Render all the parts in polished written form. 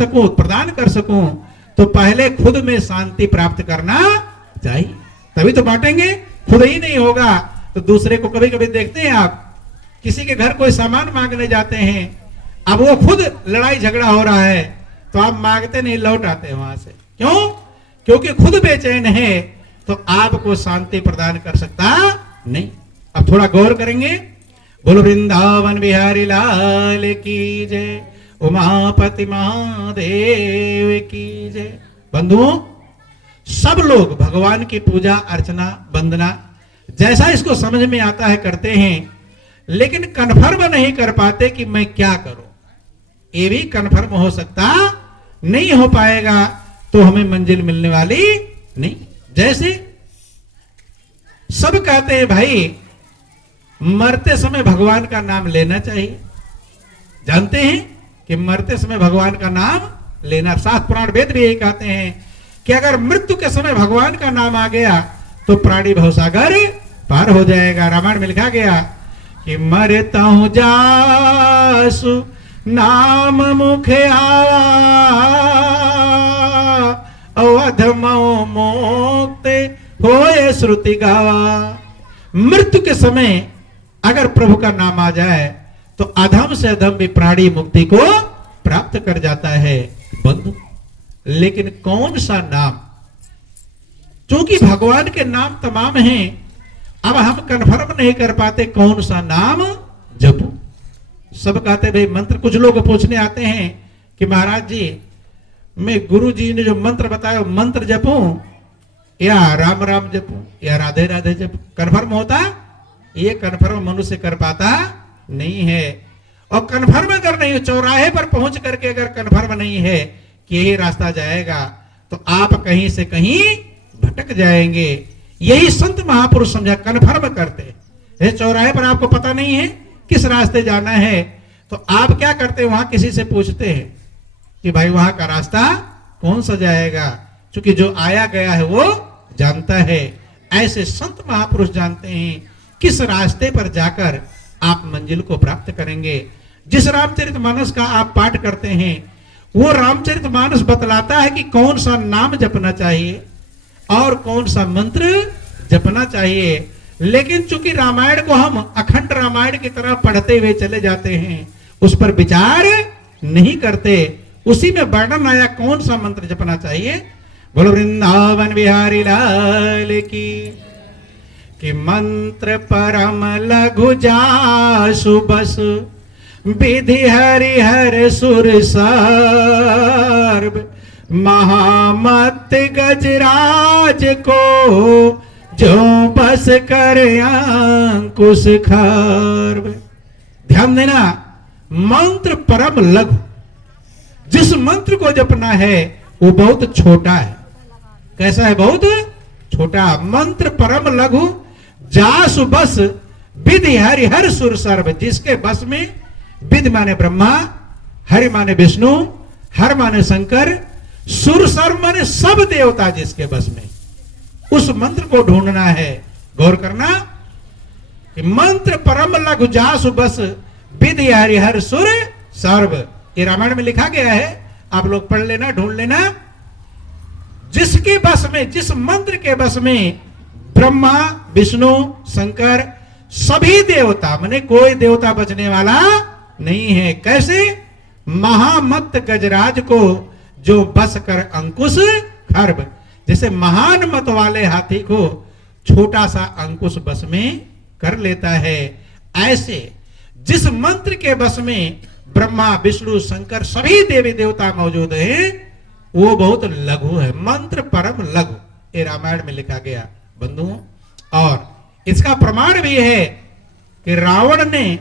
सकूं, प्रदान कर सकूं, तो पहले खुद में शांति प्राप्त करना चाहिए, तभी तो बांटेंगे। खुद ही नहीं होगा तो दूसरे को, कभी कभी देखते हैं आप, किसी के घर कोई सामान मांगने जाते हैं, अब वो खुद लड़ाई झगड़ा हो रहा है तो आप मांगते नहीं, लौट आते हैं वहां से। क्यों? क्योंकि खुद बेचैन है, तो आपको शांति प्रदान कर सकता नहीं। अब थोड़ा गौर करेंगे। बोलो वृंदावन बिहारी लाल की जय, उमापति महादेव की जय। बंधुओं, सब लोग भगवान की पूजा अर्चना वंदना जैसा इसको समझ में आता है करते हैं, लेकिन कन्फर्म नहीं कर पाते कि मैं क्या करूं। ये भी कन्फर्म हो सकता नहीं, हो पाएगा तो हमें मंजिल मिलने वाली नहीं। जैसे सब कहते हैं भाई मरते समय भगवान का नाम लेना चाहिए, जानते हैं कि मरते समय भगवान का नाम लेना, शास्त्र पुराण वेद भी यही कहते हैं कि अगर मृत्यु के समय भगवान का नाम आ गया तो प्राणी भवसागर पार हो जाएगा। रामायण में लिखा गया कि मरता हूं जासु नाम मुखे आवा, अवधमो मोक्ते होए श्रुति गावा। मृत्यु के समय अगर प्रभु का नाम आ जाए तो अधम से अधम भी प्राणी मुक्ति को प्राप्त कर जाता है। बंधु, लेकिन कौन सा नाम? क्योंकि भगवान के नाम तमाम हैं, अब हम कन्फर्म नहीं कर पाते कौन सा नाम जपो। सब कहते भाई मंत्र, कुछ लोग पूछने आते हैं कि महाराज जी मैं गुरु जी ने जो मंत्र बताया मंत्र जपूं या राम राम जपूं या राधे राधे जपूं, कन्फर्म होता? ये कन्फर्म मनुष्य कर पाता नहीं है। और कन्फर्म अगर नहीं, चौराहे पर पहुंच करके अगर कन्फर्म नहीं है कि यही रास्ता जाएगा तो आप कहीं से कहीं भटक जाएंगे। यही संत महापुरुष समझा, कन्फर्म करते। चौराहे पर आपको पता नहीं है किस रास्ते जाना है तो आप क्या करते हैं, वहां किसी से पूछते हैं कि भाई वहां का रास्ता कौन सा जाएगा, क्योंकि जो आया गया है वो जानता है। ऐसे संत महापुरुष जानते हैं किस रास्ते पर जाकर आप मंजिल को प्राप्त करेंगे। जिस रामचरितमानस का आप पाठ करते हैं वो रामचरितमानस बतलाता है कि कौन सा नाम जपना चाहिए और कौन सा मंत्र जपना चाहिए। लेकिन चूंकि रामायण को हम अखंड रामायण की तरह पढ़ते हुए चले जाते हैं, उस पर विचार नहीं करते। उसी में वर्णन आया कौन सा मंत्र जपना चाहिए। बोलो वृंदावन बिहारी लाल की कि मंत्र परम लघु जासु बस, विधि हरि हर सुर सर्व, महामत गजराज को जो बस कर अंकुश खर्व। ध्यान देना, मंत्र परम लघु, जिस मंत्र को जपना है वो बहुत छोटा है। कैसा है? बहुत छोटा। मंत्र परम लघु जासु बस, विधि हरि हर सुर सर्व, जिसके बस में विधि माने ब्रह्मा, हरि माने विष्णु, हर माने शंकर, सुर सर्व माने सब देवता जिसके बस में, उस मंत्र को ढूंढना है। गौर करना कि मंत्र परम लघु जासु बस, विधि हरि हर सुर सर्व, ये रामायण में लिखा गया है। आप लोग पढ़ लेना, ढूंढ लेना। जिसके बस में, जिस मंत्र के बस में ब्रह्मा विष्णु शंकर सभी देवता, माने कोई देवता बचने वाला नहीं है। कैसे? महामत गजराज को जो बस कर अंकुश खर्व, जैसे महान मत वाले हाथी को छोटा सा अंकुश बस में कर लेता है, ऐसे जिस मंत्र के बस में ब्रह्मा विष्णु शंकर सभी देवी देवता मौजूद हैं वो बहुत लघु है। मंत्र परम लघु, ये रामायण में लिखा गया बंधुओं। और इसका प्रमाण भी है कि रावण ने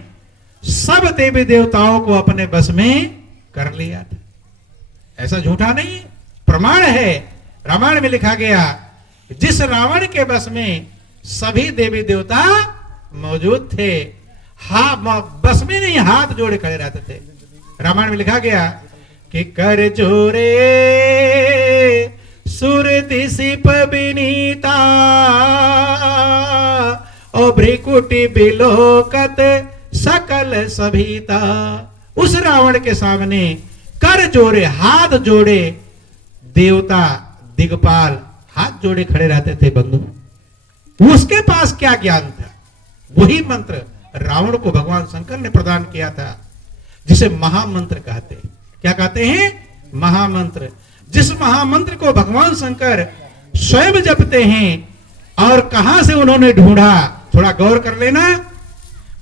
सब देवी देवताओं को अपने बस में कर लिया था। ऐसा झूठा नहीं, प्रमाण है। रामायण में लिखा गया जिस रावण के बस में सभी देवी देवता मौजूद थे, बस में नहीं, हाथ जोड़े खड़े रहते थे। रामायण में लिखा गया कि कर जोरे सुरति सिप विनीता, ओ भ्रिकुटी बिलोकत सकल सभीता। उस रावण के सामने कर जोड़े, हाथ जोड़े, देवता दिगपाल हाथ जोड़े खड़े रहते थे बंधु। उसके पास क्या ज्ञान था? वही मंत्र रावण को भगवान शंकर ने प्रदान किया था, जिसे महामंत्र कहते हैं। क्या कहते हैं? महामंत्र। जिस महामंत्र को भगवान शंकर स्वयं जपते हैं। और कहां से उन्होंने ढूंढा, थोड़ा गौर कर लेना।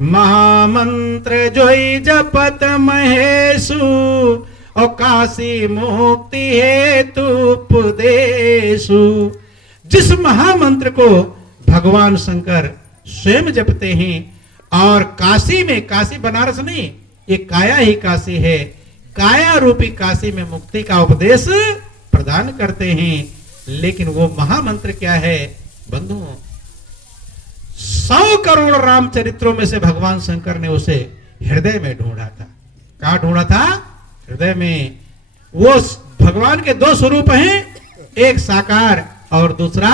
महामंत्र जोई जपत महेशु, और काशी मुक्ति हेतु उपदेशु। जिस महामंत्र को भगवान शंकर स्वयं जपते हैं और काशी में, काशी बनारस नहीं, ये काया ही काशी है, काया रूपी काशी में मुक्ति का उपदेश प्रदान करते हैं। लेकिन वो महामंत्र क्या है बंधुओं? 100 करोड़ रामचरित्रों में से भगवान शंकर ने उसे हृदय में ढूंढा था। कहां ढूंढा था? हृदय में। वो भगवान के 2 स्वरूप हैं, एक साकार और दूसरा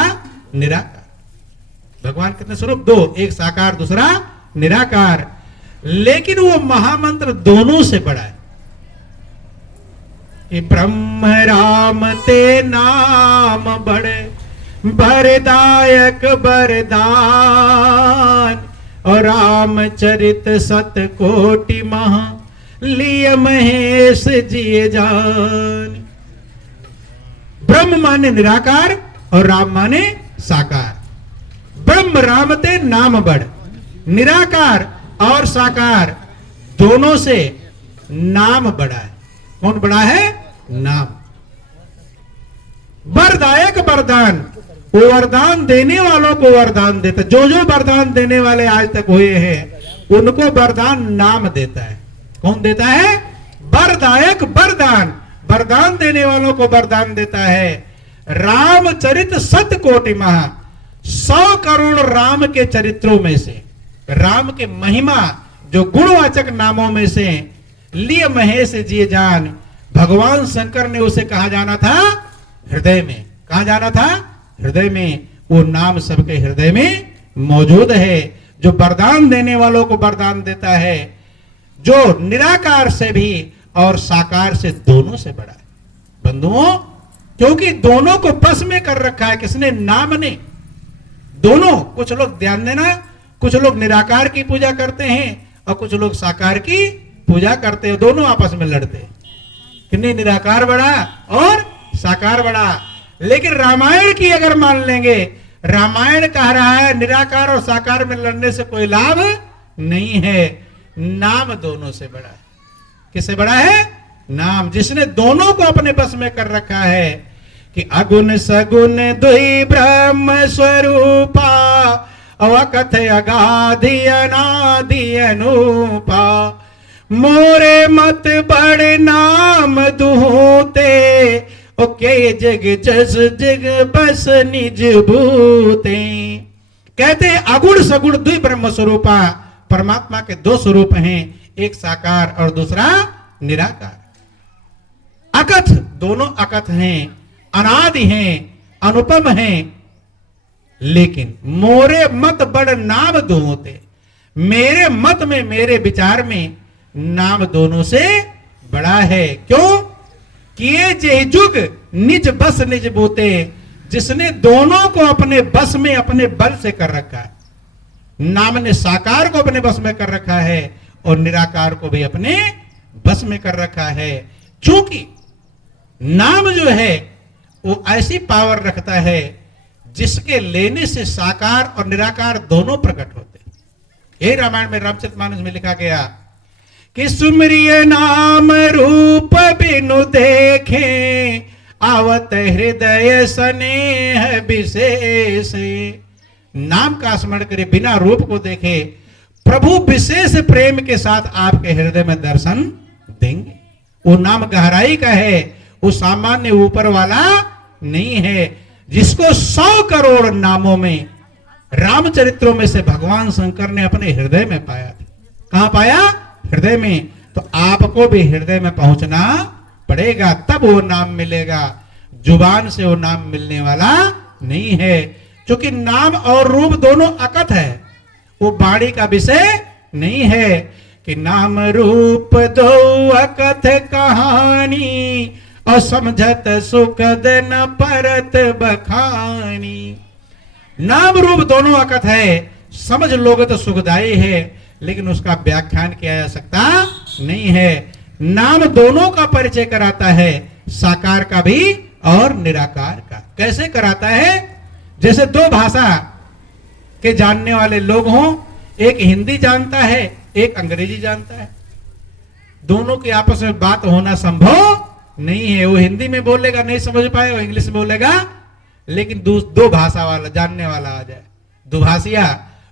निराकार। भगवान कितने स्वरूप? 2, एक साकार दूसरा निराकार। लेकिन वो महामंत्र दोनों से बड़ा है कि ब्रह्म राम ते नाम बड़े, बरदायक बरदान, और रामचरित सत कोटि महा, लिय महेश जिए जान। ब्रह्म माने निराकार और राम माने साकार। ब्रह्म राम ते नाम बड़, निराकार और साकार दोनों से नाम बड़ा है। कौन बड़ा है? नाम। वरदायक वरदान, वो वरदान देने वालों को वरदान देता। जो जो वरदान देने वाले आज तक हुए हैं उनको वरदान नाम देता है। कौन देता है? वरदायक वरदान, वरदान देने वालों को वरदान देता है। रामचरित सत कोटि महा, 100 करोड़ राम के चरित्रों में से, राम के महिमा जो गुणवाचक नामों में से, लिय महेश जिए जान। भगवान शंकर ने उसे कहा जाना था? हृदय में। कहा जाना था? हृदय में। वो नाम सबके हृदय में मौजूद है, जो वरदान देने वालों को वरदान देता है, जो निराकार से भी और साकार से दोनों से बड़ा है बंधुओं। क्योंकि दोनों को बस में कर रखा है किसने? नाम ने। दोनों, कुछ लोग ध्यान देना, कुछ लोग निराकार की पूजा करते हैं और कुछ लोग साकार की पूजा करते हैं। दोनों आपस में लड़ते हैं कि नहीं निराकार बड़ा और साकार बड़ा। लेकिन रामायण की अगर मान लेंगे, रामायण कह रहा है निराकार और साकार में लड़ने से कोई लाभ नहीं है। नाम दोनों से बड़ा है। किससे बड़ा है? नाम। जिसने दोनों को अपने बस में कर रखा है कि अगुण सगुण दुई ब्रह्म स्वरूपा, अवकथ अगाधि अनादि अनूपा, मोरे मत बड़ नाम दुहते, ओके जग जस जग बस निज भूते। कहते अगुण सगुण द्वि ब्रह्म स्वरूपा, परमात्मा के 2 स्वरूप हैं, एक साकार और दूसरा निराकार। अकथ, दोनों अकथ हैं, अनादि हैं, अनुपम हैं। लेकिन मोरे मत बड़ नाम दोते, मेरे मत में, मेरे विचार में नाम दोनों से बड़ा है। क्यों? किए जे जुग निज बस निज बूते, जिसने दोनों को अपने बस में, अपने बल से कर रखा है। नाम ने साकार को अपने बस में कर रखा है और निराकार को भी अपने बस में कर रखा है। क्योंकि नाम जो है वो ऐसी पावर रखता है जिसके लेने से साकार और निराकार दोनों प्रकट होते हैं। यही रामायण में रामचरितमानस में लिखा गया कि सुमरिय नाम रूप बिनु देखे, आवत हृदय स्नेह विशेष। नाम का स्मरण करे, बिना रूप को देखे, प्रभु विशेष प्रेम के साथ आपके हृदय में दर्शन देंगे। वो नाम गहराई का है, वो सामान्य ऊपर वाला नहीं है। जिसको 100 करोड़ नामों में, रामचरित्रों में से भगवान शंकर ने अपने हृदय में पाया था। कहां पाया? हृदय में। तो आपको भी हृदय में पहुंचना पड़ेगा, तब वो नाम मिलेगा। जुबान से वो नाम मिलने वाला नहीं है, क्योंकि नाम और रूप दोनों अकथ है, वो वाणी का विषय नहीं है। कि नाम रूप दो अकथ कहानी, और समझत सुखद न परत बखानी। नाम रूप दोनों अकथ है, समझ लोगे तो सुखदायी है, लेकिन उसका व्याख्यान किया जा सकता नहीं है। नाम दोनों का परिचय कराता है, साकार का भी और निराकार का। कैसे कराता है? जैसे दो भाषा के जानने वाले लोग हों, एक हिंदी जानता है, एक अंग्रेजी जानता है, दोनों की आपस में बात होना संभव नहीं है। वो हिंदी में बोलेगा, नहीं समझ पाए, वो इंग्लिश में बोलेगा, लेकिन दो भाषा वाला जानने वाला आ जाए, दुभाषिया,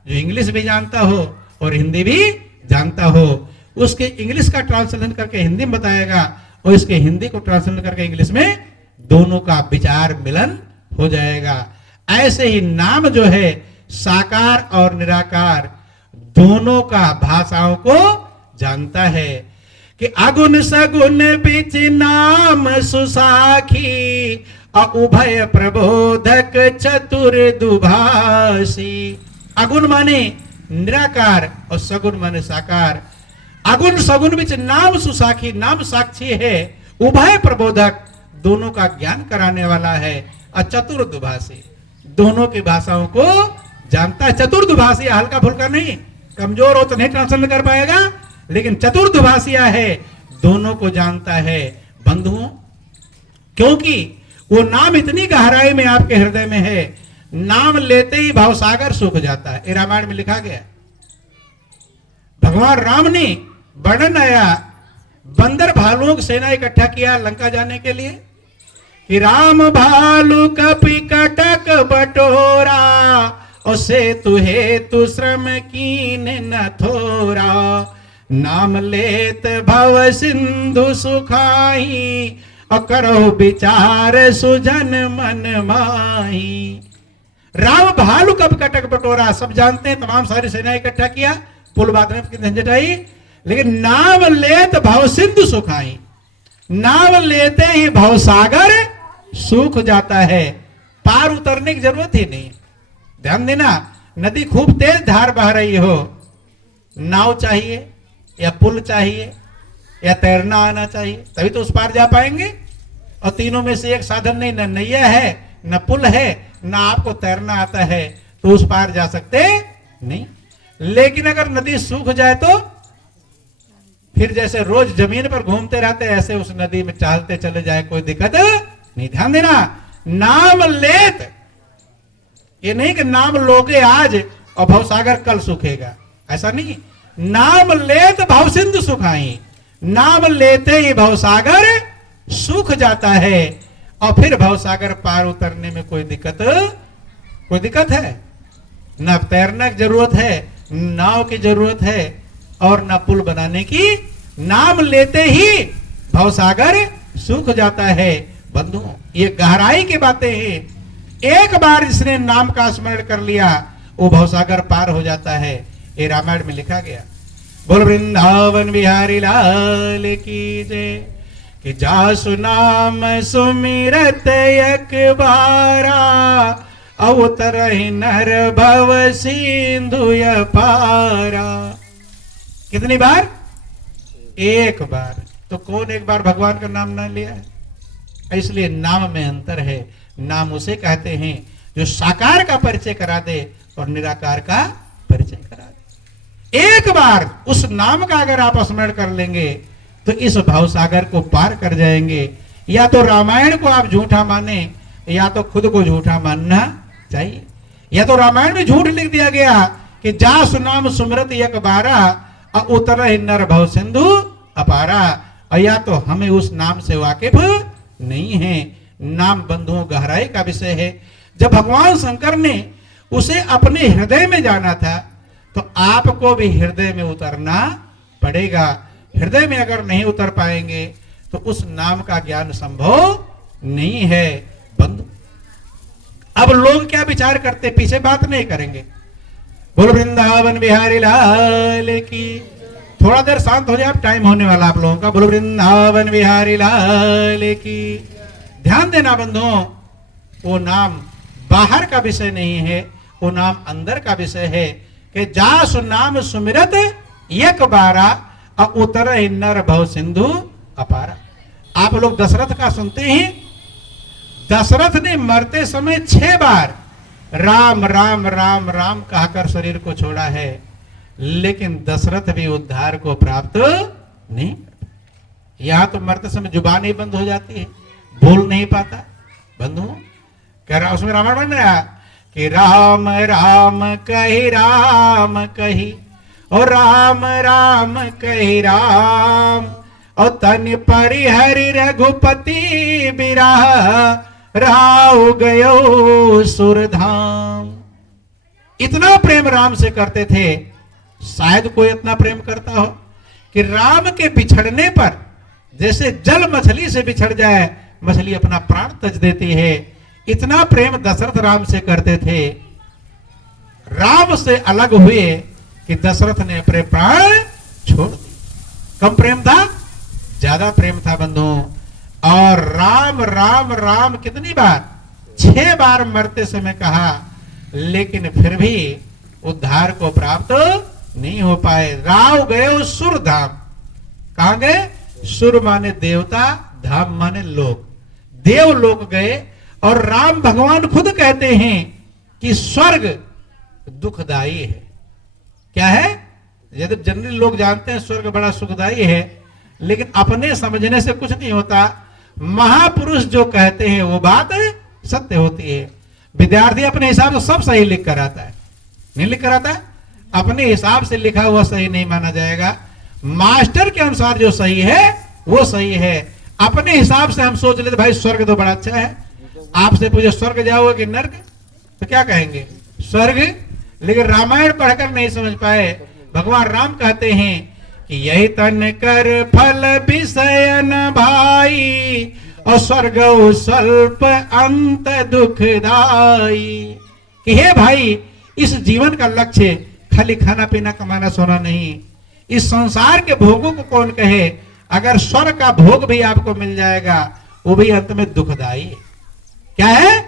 जो इंग्लिश भी जानता हो और हिंदी भी जानता हो, उसके इंग्लिश का ट्रांसलेशन करके हिंदी में बताएगा, और इसके हिंदी को ट्रांसलेशन करके इंग्लिश में, दोनों का विचार मिलन हो जाएगा। ऐसे ही नाम जो है साकार और निराकार दोनों का भाषाओं को जानता है कि अगुण सगुण बिच नाम सुसाखी, उभय प्रबोधक चतुर दुभाषी। अगुण माने निराकार और सगुण माने साकार। अगुण सगुण बिच नाम सुसाखी, नाम साक्षी है, उभय प्रबोधक दोनों का ज्ञान कराने वाला है, और चतुर दुभाषी दोनों की भाषाओं को जानता है। चतुर दुभाषिया हल्का फुल्का नहीं, कमजोर हो तो नहीं ट्रांसलेट कर पाएगा, लेकिन चतुर दुभाषिया है, दोनों को जानता है बंधुओं। क्योंकि वो नाम इतनी गहराई में आपके हृदय में है, नाम लेते ही भवसागर सूख जाता है। रामायण में लिखा गया, भगवान राम ने वर्णन आया, बंदर भालुओं की सेना इकट्ठा किया लंका जाने के लिए, कि राम भालू कपि कटक बटोरा, और सेतु हेतु श्रम कीन न थोरा, नाम लेत भव सिंधु सुखाई, और करो विचार सुजन मन माही। राम भालू कब कटक बटोरा सब जानते हैं, तमाम सारी सेना इकट्ठा किया, पुल बांधने की झंझट आई, लेकिन नाम लेत भव सिंधु सुखाई, नाम लेते ही भवसागर सूख जाता है, पार उतरने की जरूरत ही नहीं। ध्यान देना, नदी खूब तेज धार बह रही हो, नाव चाहिए या पुल चाहिए या तैरना आना चाहिए, तभी तो उस पार जा पाएंगे। और तीनों में से एक साधन नहीं, न नैया है, न पुल है, न आपको तैरना आता है, तो उस पार जा सकते नहीं। लेकिन अगर नदी सूख जाए तो फिर जैसे रोज जमीन पर घूमते रहते, ऐसे उस नदी में टहलते चले जाए, कोई दिक्कत नहीं। ध्यान देना, नाम लेत, ये नहीं कि नाम लोगे आज और भवसागर कल सूखेगा, ऐसा नहीं। नाम लेत भव सिंधु सुखाई, नाम लेते ही भवसागर सूख जाता है, और फिर भवसागर पार उतरने में कोई दिक्कत है? न तैरने की जरूरत है, नाव की जरूरत है, और न पुल बनाने की। नाम लेते ही भवसागर सूख जाता है। बंधुओं, ये गहराई की बातें हैं। एक बार इसने नाम का स्मरण कर लिया, वो भवसागर पार हो जाता है। ये रामायण में लिखा गया। बोल वृंदावन बिहारी लाल की जय, कि जासु नाम सुमिरत एक बारा, अवतरहि नर भव सिंधु पारा। कितनी बार? एक बार। तो कौन एक बार भगवान का नाम ना लिया है? इसलिए नाम में अंतर है। नाम उसे कहते हैं जो साकार का परिचय करा दे और निराकार का परिचय करा दे। एक बार उस नाम का अगर आप स्मरण कर लेंगे तो इस भवसागर को पार कर जाएंगे। या तो रामायण को आप झूठा माने, या तो खुद को झूठा मानना चाहिए। या तो रामायण में झूठ लिख दिया गया कि जासु नाम सुमरत एक बारा, उतर नर भव सिंधु अपारा, और या तो हमें उस नाम से वाकिफ नहीं है। नाम बंधुओं गहराई का विषय है। जब भगवान शंकर ने उसे अपने हृदय में जाना था, तो आपको भी हृदय में उतरना पड़ेगा। हृदय में अगर नहीं उतर पाएंगे तो उस नाम का ज्ञान संभव नहीं है। बंधु, अब लोग क्या विचार करते, पीछे बात नहीं करेंगे। बोल वृंदावन बिहारी लाल की। थोड़ा देर शांत हो जाए, टाइम होने वाला आप लोगों का। बोल वृंदावन बिहारी लाल की। ध्यान देना बंधुओं, वो नाम बाहर का विषय नहीं है, वो नाम अंदर का विषय है। कि जासु नाम सुमिरत एक बारा और उतर नर भव सिंधु अपारा। आप लोग दशरथ का सुनते हैं, दशरथ ने मरते समय 6 बार राम राम राम राम कहकर शरीर को छोड़ा है, लेकिन दशरथ भी उद्धार को प्राप्त नहीं। यहां तो मरते समय जुबान ही बंद हो जाती है, बोल नहीं पाता। बंधु कह रहा, उसमें रामायण बन रहा कि राम राम कही और राम राम कही राम और तन परिहरि रघुपति बिराह राव गयो सुरधाम। इतना प्रेम राम से करते थे, शायद कोई इतना प्रेम करता हो कि राम के बिछड़ने पर जैसे जल मछली से बिछड़ जाए, मछली अपना प्राण तज देती है, इतना प्रेम दशरथ राम से करते थे। राम से अलग हुए कि दशरथ ने अपने प्राण छोड़ दिए। कम प्रेम था, ज्यादा प्रेम था बंधु। और राम राम राम कितनी बार? 6 बार मरते समय कहा, लेकिन फिर भी उद्धार को प्राप्त नहीं हो पाए। राव गए सुर धाम। कहां गए? सुर माने देवता, धाम माने लोक। देव लोक गए। और राम भगवान खुद कहते हैं कि स्वर्ग दुखदाई है। क्या है? यदि जनरल लोग जानते हैं स्वर्ग बड़ा सुखदाई है, लेकिन अपने समझने से कुछ नहीं होता। महापुरुष जो कहते हैं वो बात सत्य होती है। विद्यार्थी अपने हिसाब से सब सही लिख कर आता है, नहीं लिख कर आता, अपने हिसाब से लिखा हुआ सही नहीं माना जाएगा। मास्टर के अनुसार जो सही है वो सही है। अपने हिसाब से हम सोच लेते भाई स्वर्ग तो बड़ा अच्छा है, आपसे पूछे स्वर्ग जाओगे कि नर्क, तो क्या कहेंगे? स्वर्ग। लेकिन रामायण पढ़कर नहीं समझ पाए। भगवान राम कहते हैं कि यही तन कर फल विषय न भाई और स्वर्ग स्वल्प अंत दुखदाई। कि हे भाई, इस जीवन का लक्ष्य खाली खाना पीना कमाना सोना नहीं। इस संसार के भोगों को कौन कहे? अगर स्वर्ग का भोग भी आपको मिल जाएगा वो भी अंत में दुखदाई है। क्या है?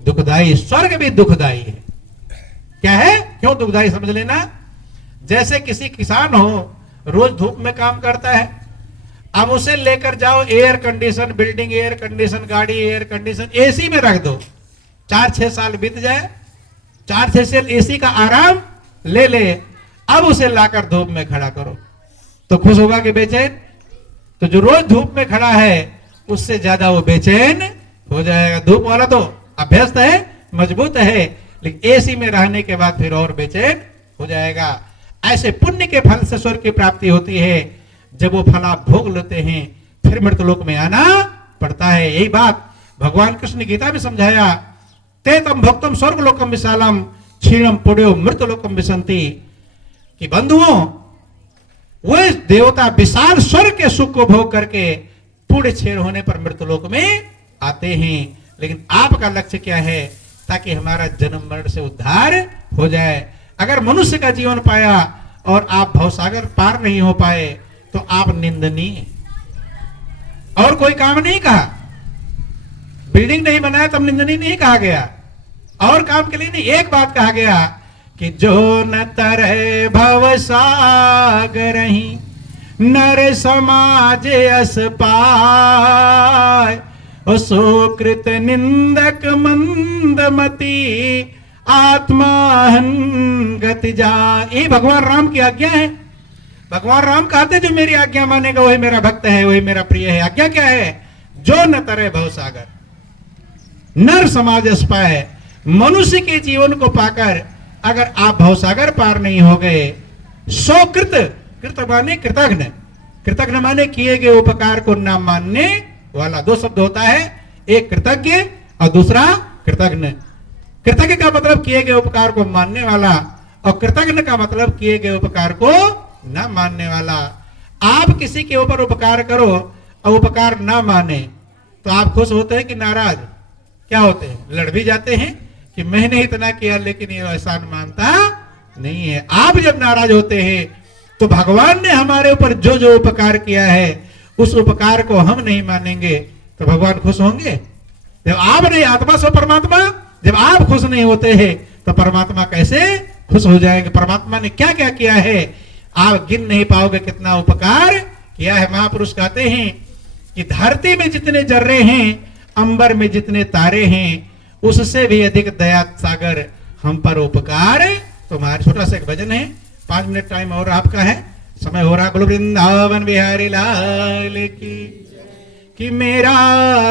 दुखदाई। स्वर्ग भी दुखदाई है। क्या है? क्यों दुखदाई? समझ लेना। जैसे किसी किसान हो, रोज धूप में काम करता है, अब उसे लेकर जाओ air condition building, air condition गाड़ी, एयर कंडीशन एसी में रख दो, 4-6 साल बीत जाए, 4-6 साल एसी का आराम ले ले, अब उसे लाकर धूप में खड़ा करो तो खुश होगा कि बेचैन? तो जो रोज धूप में खड़ा है उससे ज्यादा वो बेचैन हो जाएगा। धूप वाला तो अभ्यस्त है, मजबूत है, लेकिन एसी में रहने के बाद फिर और बेचैन हो जाएगा। ऐसे पुण्य के फल से स्वर्ग की प्राप्ति होती है। जब वो फल आप भोग लेते हैं फिर मृतलोक में आना पड़ता है। यही बात भगवान कृष्ण ने गीता में समझाया। ते तम भक्तम स्वर्ग लोकम विशालम क्षीणम पुण्यो मृत लोकम विसंति। कि बंधुओं, वो देवता विशाल स्वर्ग के सुख को भोग करके पुण्य क्षीण होने पर मृतलोक में आते हैं। लेकिन आपका लक्ष्य क्या है? ताकि हमारा जन्म मरण से उद्धार हो जाए। अगर मनुष्य का जीवन पाया और आप भवसागर पार नहीं हो पाए तो आप निंदनीय। और कोई काम नहीं कहा, बिल्डिंग नहीं बनाया तब निंदनीय नहीं कहा गया, और काम के लिए नहीं। एक बात कहा गया कि जो न तरे भवसागर ही नर समाज अस पाय और सुकृत निंदक मंदमती आत्माहन गति जा। ये भगवान राम की आज्ञा है। भगवान राम कहते जो मेरी आज्ञा मानेगा वही मेरा भक्त है, वही मेरा प्रिय है। आज्ञा क्या है? जो न तरे भवसागर नर समाज अस पाए। मनुष्य के जीवन को पाकर अगर आप भवसागर पार नहीं हो गए, सोकृत, कृत माने कृतज्ञ, कृतज्ञ माने किए गए उपकार को न मानने वाला। 2 शब्द होता है, एक कृतज्ञ और दूसरा कृतज्ञ। कृतज्ञ का मतलब किए गए उपकार को मानने वाला, और कृतज्ञ का मतलब किए गए उपकार को न मानने वाला। आप किसी के ऊपर उपकार करो और उपकार न माने तो आप खुश होते हैं कि नाराज? क्या होते हैं? लड़ भी जाते हैं कि मैंने इतना किया लेकिन ये एहसान मानता नहीं है। आप जब नाराज होते हैं तो भगवान ने हमारे ऊपर जो जो उपकार किया है उस उपकार को हम नहीं मानेंगे तो भगवान खुश होंगे? जब आप नहीं, आत्मा सो परमात्मा, जब आप खुश नहीं होते हैं तो परमात्मा कैसे खुश हो जाएंगे? परमात्मा ने क्या क्या किया है आप गिन नहीं पाओगे कितना उपकार किया है। महापुरुष कहते हैं कि धरती में जितने जर्रे हैं, अंबर में जितने तारे हैं, उससे भी अधिक दया सागर हम पर उपकार तुम्हारे। छोटा सा एक भजन है, 5 मिनट टाइम और आपका है, समय हो रहा। बोलो वृंदावन बिहारी लाल की। कि मेरा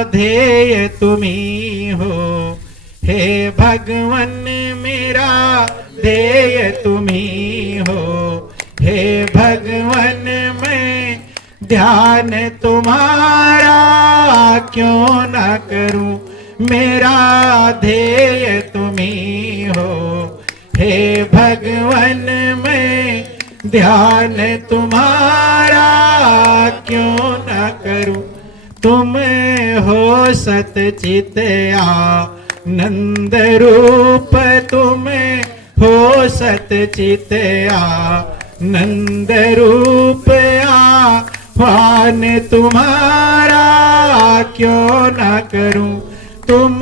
ध्येय तुम्ही हो हे भगवन, मेरा ध्येय तुम्ही हो हे भगवन। मैं ध्यान तुम्हारा क्यों न करूं, मेरा ध्येय तुम्ही हो हे भगवन। मैं ध्यान तुम्हारा क्यों न करूं। तुम हो सतचित आनंद रूप, तुम हो सतचित आनंद रूप। आह्वान तुम्हारा क्यों न करूं, तुम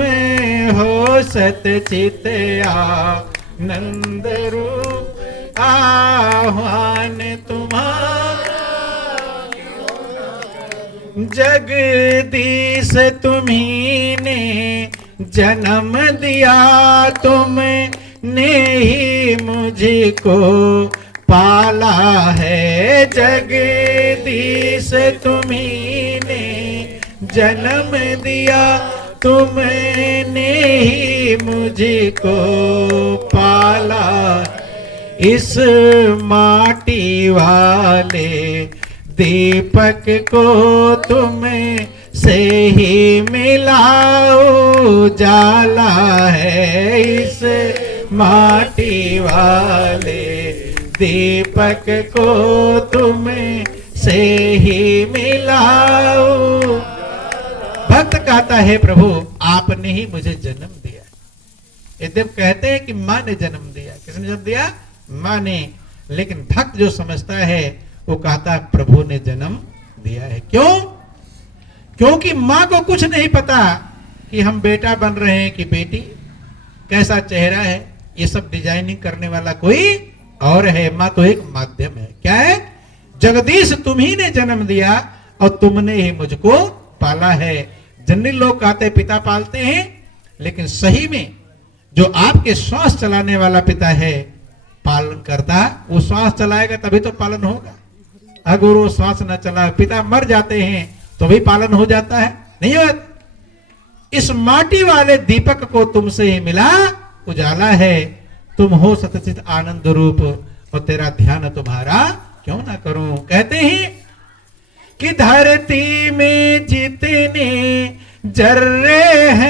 हो सतचित आनंद रूप। आह्वान तुम्हारा जगदीश तुम्ही ने जन्म दिया, तुमने ही मुझको पाला है। जगदीश तुम्ही ने जन्म दिया, तुमने ही मुझको पाला। इस माटी वाले दीपक को तुम से ही मिलाओ जाला है। इस माटी वाले दीपक को तुम से ही मिलाओ। भक्त कहता है प्रभु आपने ही मुझे जन्म दिया। यद्यप कहते हैं कि माँ ने जन्म दिया। किसने जन्म दिया? माँ ने। लेकिन भक्त जो समझता है वो कहता है प्रभु ने जन्म दिया है। क्यों? क्योंकि माँ को कुछ नहीं पता कि हम बेटा बन रहे हैं कि बेटी, कैसा चेहरा है, ये सब डिजाइनिंग करने वाला कोई और है। माँ तो एक माध्यम है। क्या है? जगदीश तुम्ही ने जन्म दिया और तुमने ही मुझको पाला है। जनरल लोग कहते पिता पालते हैं, लेकिन सही में जो आपके श्वास चलाने वाला पिता है पालन करता, वो श्वास चलाएगा तभी तो पालन होगा। अगर वो श्वास न चला, पिता मर जाते हैं तो भी पालन हो जाता है? नहीं होता। इस माटी वाले दीपक को तुमसे ही मिला उजाला है। तुम हो सतचित आनंद रूप और तेरा ध्यान तुम्हारा क्यों ना करूं। कहते हैं कि धरती में जितने जर्रे हैं